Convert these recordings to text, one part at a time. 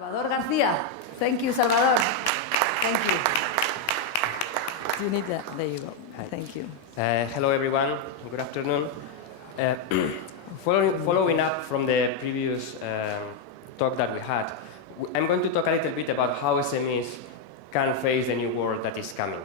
Salvador Garcia. Thank you, Salvador. Thank you. Do you need that? There you go. Hi. Thank you. Hello, everyone. Good afternoon. Following up from the previous talk that we had, I'm going to talk a little bit about how SMEs can face the new world that is coming.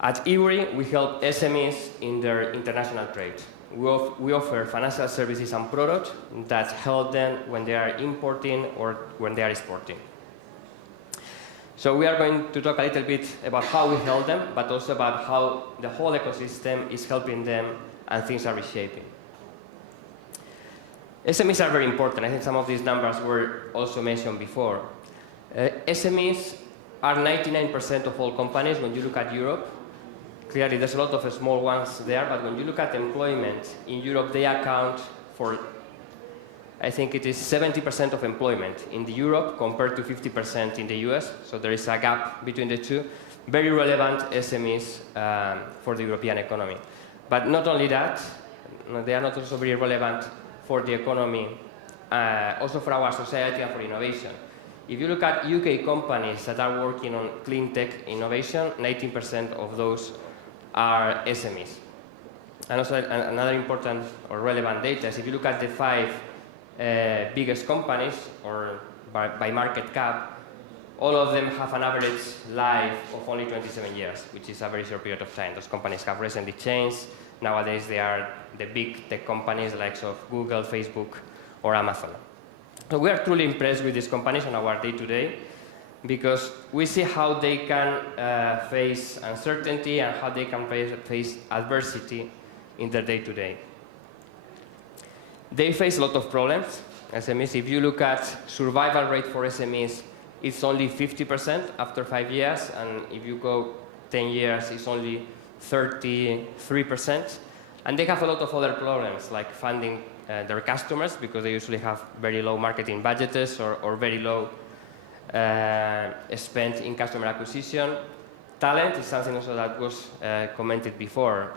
At Ebury, we help SMEs in their international trade. We offer financial services and products that help them when they are importing or when they are exporting. So we are going to talk a little bit about how we help them, but also about how the whole ecosystem is helping them and things are reshaping. SMEs are very important. I think some of these numbers were also mentioned before. SMEs are 99% of all companies when you look at Europe. Clearly, there's a lot of small ones there, but when you look at employment in Europe, they account for, I think it is 70% of employment in Europe compared to 50% in the US. So there is a gap between the two. Very relevant SMEs for the European economy. But not only that, they are not also very relevant for the economy, also for our society and for innovation. If you look at UK companies that are working on clean tech innovation, 19% of those are SMEs. And also another important or relevant data is if you look at the 5 biggest companies, or by market cap, all of them have an average life of only 27 years, which is a very short period of time. Those companies have recently changed. Nowadays, they are the big tech companies like Google, Facebook, or Amazon. So we are truly impressed with these companies on our day-to-day because we see how they can face uncertainty and how they can face adversity in their day-to-day. They face a lot of problems, SMEs. If you look at survival rate for SMEs, it's only 50% after 5 years, and if you go 10 years, it's only 33%. And they have a lot of other problems, like funding their customers, because they usually have very low marketing budgets or very low spend in customer acquisition. Talent is something also that was commented before.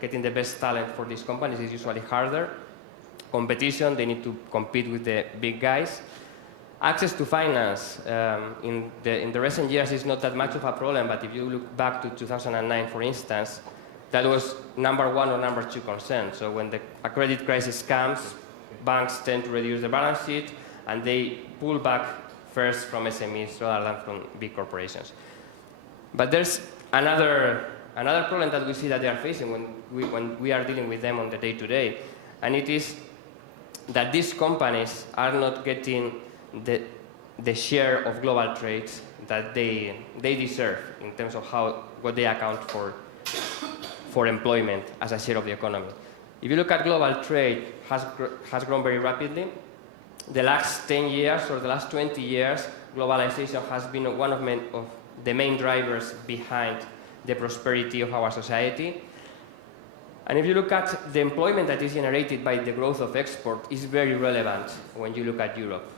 Getting the best talent for these companies is usually harder. Competition, they need to compete with the big guys. Access to finance in the recent years is not that much of a problem, but if you look back to 2009, for instance, that was #1 or #2 concern. So when a credit crisis comes, banks tend to reduce the balance sheet, and they pull back first from SMEs rather than from big corporations. But there's another problem that we see that they are facing when we are dealing with them on the day-to-day, and it is that these companies are not getting the share of global trade that they deserve in terms of what they account for employment as a share of the economy. If you look at global trade, has grown very rapidly. The last 10 years or the last 20 years, globalization has been one of the main drivers behind the prosperity of our society. And if you look at the employment that is generated by the growth of export, is very relevant when you look at Europe.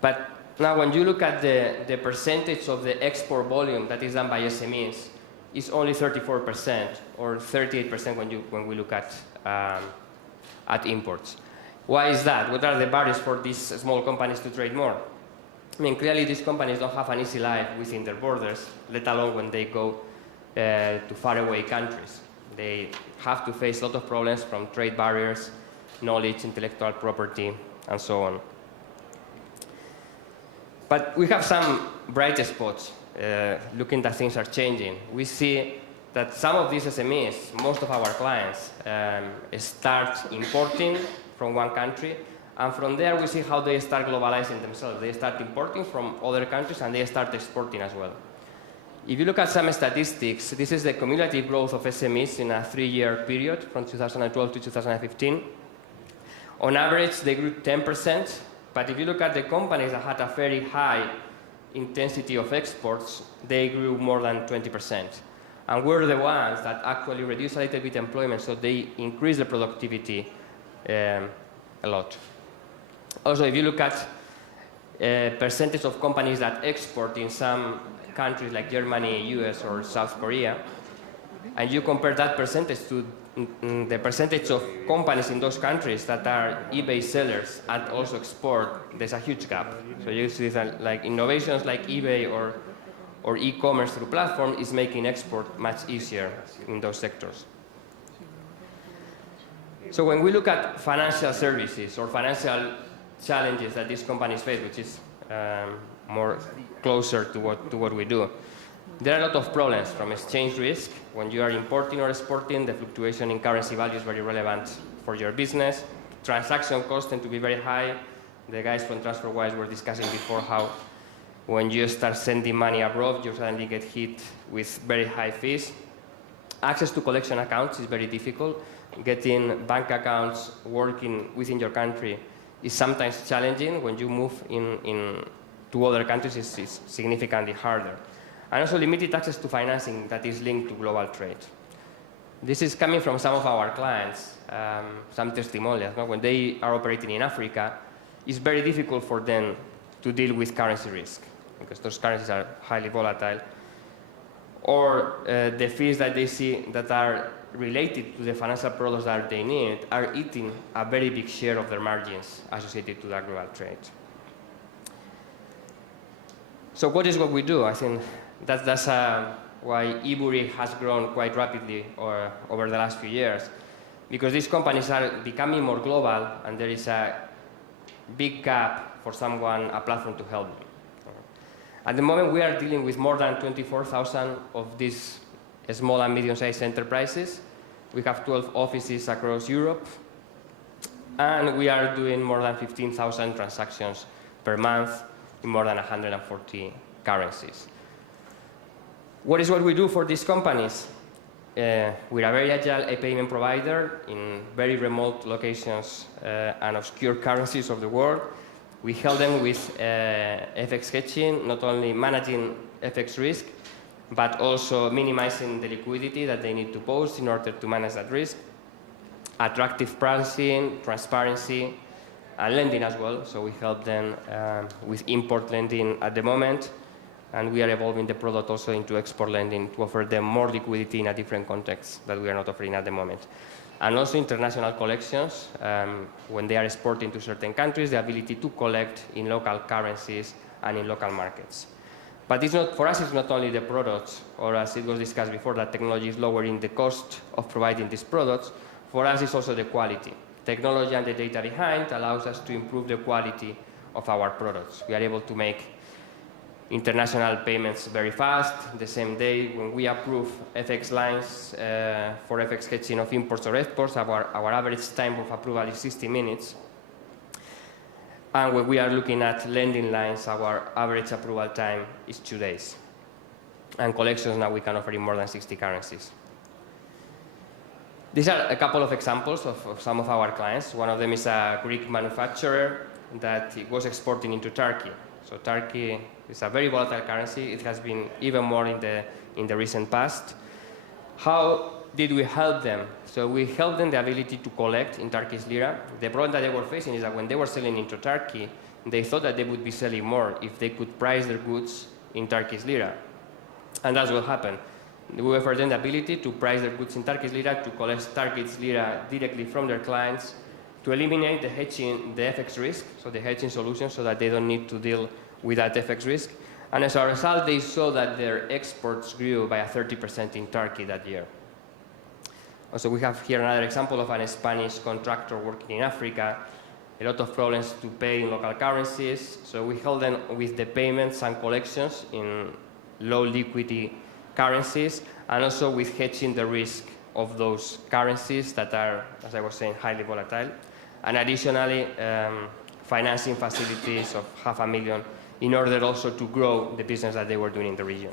But now when you look at the percentage of the export volume that is done by SMEs, it's only 34% or 38% when we look at imports. Why is that? What are the barriers for these small companies to trade more? I mean, clearly these companies don't have an easy life within their borders, let alone when they go to faraway countries. They have to face a lot of problems from trade barriers, knowledge, intellectual property, and so on. But we have some bright spots, looking that things are changing. We see that some of these SMEs, most of our clients, start importing from one country, and from there we see how they start globalizing themselves. They start importing from other countries and they start exporting as well. If you look at some statistics, this is the cumulative growth of SMEs in a 3-year period from 2012 to 2015. On average, they grew 10%, but if you look at the companies that had a very high intensity of exports, they grew more than 20%. And we're the ones that actually reduce a little bit employment, so they increase the productivity a lot. Also, if you look at percentage of companies that export in some countries like Germany, US, or South Korea, and you compare that percentage to the percentage of companies in those countries that are eBay sellers and also export, there's a huge gap. So you see that like innovations like eBay or e-commerce through platform is making export much easier in those sectors. So when we look at financial services or financial challenges that these companies face, which is more closer to what we do, there are a lot of problems, from exchange risk. When you are importing or exporting, the fluctuation in currency value is very relevant for your business. Transaction costs tend to be very high. The guys from TransferWise were discussing before how when you start sending money abroad, you suddenly get hit with very high fees. Access to collection accounts is very difficult. Getting bank accounts working within your country is sometimes challenging. When you move to other countries, it's significantly harder. And also limited access to financing that is linked to global trade. This is coming from some of our clients, some testimonials. When they are operating in Africa, it's very difficult for them to deal with currency risk because those currencies are highly volatile. Or the fees that they see that are related to the financial products that they need are eating a very big share of their margins associated to that global trade. So what is what we do? I think that's why Ebury has grown quite rapidly over the last few years, because these companies are becoming more global and there is a big gap for a platform to help them. At the moment, we are dealing with more than 24,000 of these small and medium-sized enterprises. We have 12 offices across Europe, and we are doing more than 15,000 transactions per month in more than 140 currencies. What is what we do for these companies? We're a very agile payment provider in very remote locations and obscure currencies of the world. We help them with FX hedging, not only managing FX risk, but also minimizing the liquidity that they need to post in order to manage that risk. Attractive pricing, transparency, and lending as well. So we help them with import lending at the moment, and we are evolving the product also into export lending to offer them more liquidity in a different context that we are not offering at the moment. And also international collections, when they are exporting to certain countries, the ability to collect in local currencies and in local markets. But for us, it's not only the products, or as it was discussed before, that technology is lowering the cost of providing these products. For us, it's also the quality. Technology and the data behind allows us to improve the quality of our products. We are able to make international payments very fast, the same day. When we approve FX lines for FX hedging of imports or exports, our average time of approval is 60 minutes. And when we are looking at lending lines, our average approval time is 2 days. And collections, now we can offer in more than 60 currencies. These are a couple of examples of some of our clients. One of them is a Greek manufacturer that was exporting into Turkey. So Turkey is a very volatile currency. It has been even more in the recent past. How did we help them? So we helped them the ability to collect in Turkish lira. The problem that they were facing is that when they were selling into Turkey, they thought that they would be selling more if they could price their goods in Turkish lira. And that's what happened. We offered them the ability to price their goods in Turkish lira, to collect Turkish lira directly from their clients, to eliminate the hedging, the FX risk, so the hedging solution, so that they don't need to deal with that FX risk. And as a result, they saw that their exports grew by 30% in Turkey that year. Also, we have here another example of a Spanish contractor working in Africa. A lot of problems to pay in local currencies. So we help them with the payments and collections in low liquidity currencies, and also with hedging the risk of those currencies that are, as I was saying, highly volatile. And additionally, financing facilities of $500,000 in order also to grow the business that they were doing in the region.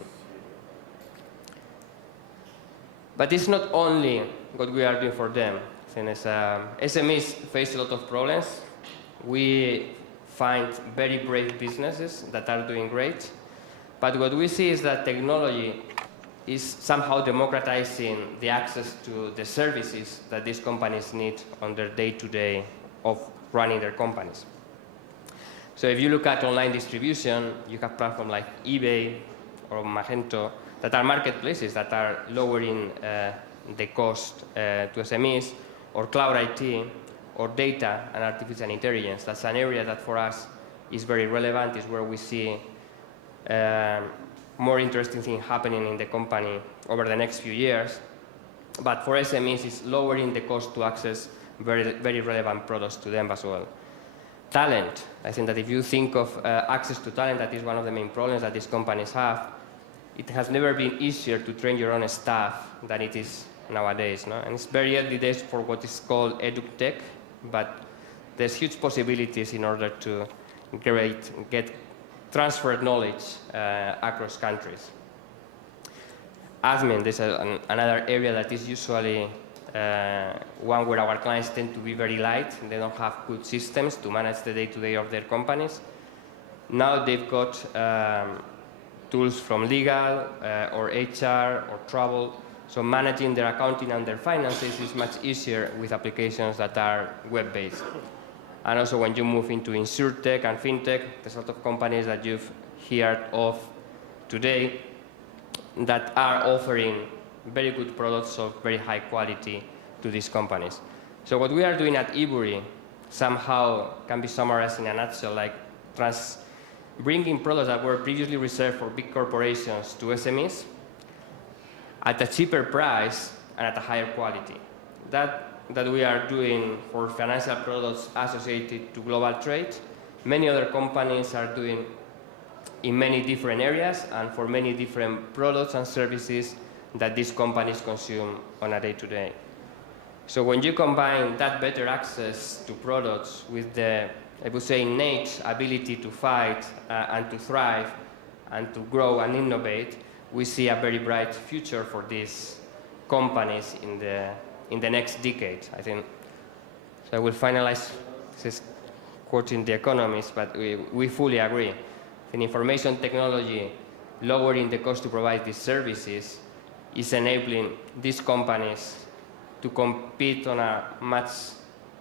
But it's not only what we are doing for them. Since SMEs face a lot of problems, we find very brave businesses that are doing great. But what we see is that technology is somehow democratizing the access to the services that these companies need on their day-to-day of running their companies. So if you look at online distribution, you have platforms like eBay or Magento that are marketplaces that are lowering the cost to SMEs, or cloud IT, or data and artificial intelligence. That's an area that for us is very relevant, is where we see more interesting things happening in the company over the next few years. But for SMEs, it's lowering the cost to access very, very relevant products to them as well. Talent. I think that if you think of access to talent, that is one of the main problems that these companies have. It has never been easier to train your own staff than it is nowadays. No? And it's very early days for what is called edutech, but there's huge possibilities in order to get transferred knowledge across countries. Admin, this is another area that is usually one where our clients tend to be very light. They don't have good systems to manage the day-to-day of their companies. Now they've got tools from legal or HR or travel. So managing their accounting and their finances is much easier with applications that are web-based. And also when you move into insurtech and fintech, there's a lot of companies that you've heard of today that are offering very good products of very high quality to these companies. So what we are doing at Ebury somehow can be summarized in a nutshell, like bringing products that were previously reserved for big corporations to SMEs at a cheaper price and at a higher quality. That we are doing for financial products associated to global trade. Many other companies are doing in many different areas and for many different products and services that these companies consume on a day-to-day. So when you combine that better access to products with the, I would say, innate ability to fight and to thrive and to grow and innovate, we see a very bright future for these companies in the next decade, I think. So I will finalize, this is quoting the economists, but we fully agree. In information technology, lowering the cost to provide these services is enabling these companies to compete on a much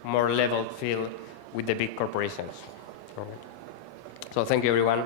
more level field with the big corporations. Okay. So thank you, everyone.